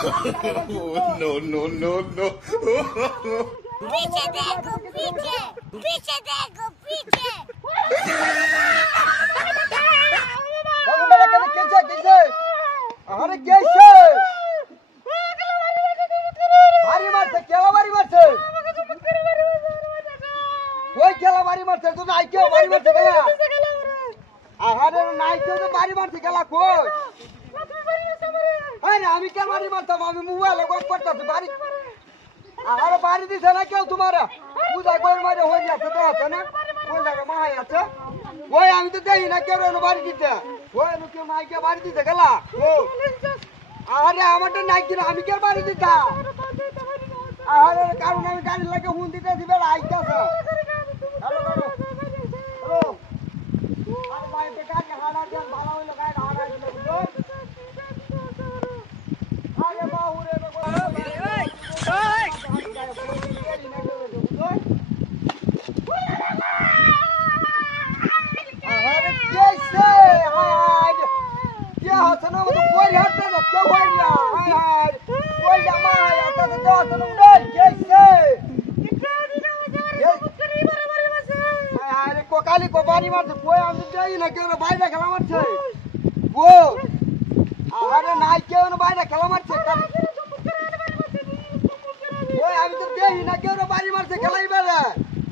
No, no, no, no. पीछे देखो पीछे पीछे देखो पीछे मेरा कहना कैसे कैसे अरे कैसे भारी मारছে केला भारी मारছে ওই केला भारी मारছে তো নাই কেউ भारी मारছে কেলা আরে নাই কেউ তো भारी मारছে কেলা কই আরে আমি কেন भारी मारতাম আমি মোবাইলে কল করতেছি भारी আরে भारी দিছে না কেউ তোমারা পূজা করে মারে হই যাচ্ছে তো আছে না কোন জায়গা মাই আছে ওই আমি তো দেই না কেউ এনে भारी দিতে ওই নো কেউ নাই কে भारी দিতে গেলা ও আরে আমারটা নাই কি আমি কে भारी দিতা আরে কারণ আমি গাড়ি লাগে হুন দিতে দিবে আইতাছে হ্যালো হ্যালো হ্যালো আরে ভাই বেকার হাড়া দেন ভালো হইলো গাড়ি হাড়া দিল বুঝছো আরে বাহুরে अरे कैसे हाय क्या हसन वो तो कोई हटता ना क्या हो गया हाय हाय कोई जमा है आता तो दो हसन उड़े कैसे हाय हाय को काली को बारी मारते कोई हम जाई ना क्यों भाई ना खेला मारते वो अरे नाई क्यों ना भाई ना खेला मारते ओए আমি তো দেই না কেউ বাড়ি মারছে খেলাই বেরে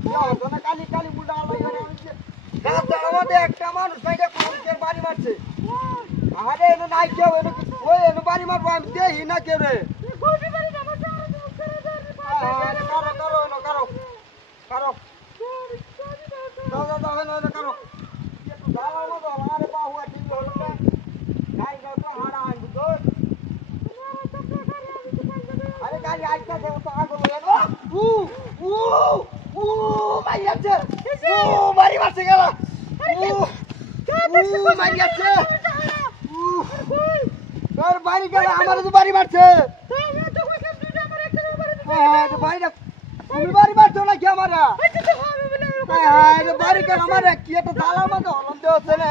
क्या होता ना काली काली मुंडा लगाने রাস্তার মধ্যে একটা মানুষ বাইরে কোনকে বাড়ি মারছে আরে এনে নাই কেউ এনে ওই এনে বাড়ি মারবো আমি দেই না কেউ রে আরে কারো কারো এনে কারো কারো দাও দাও দাও এনে কারো একটু দাঁড়াও না তো আরে বাহুয়া ঠিক হলো না গাই গাই তো হাড়া আনবি তো আরে গাড়ি আইতা দে তো আগো লাগো মারিয়াছে মারি মারছে গেল মারিয়াছে তোর বাড়ি গেল আমার তো বাড়ি মারছে তুমি বাড়ি মারছো না কি আমার বাড়ি গেল আমার কি একটা তালা মতো হলম দেওয়া না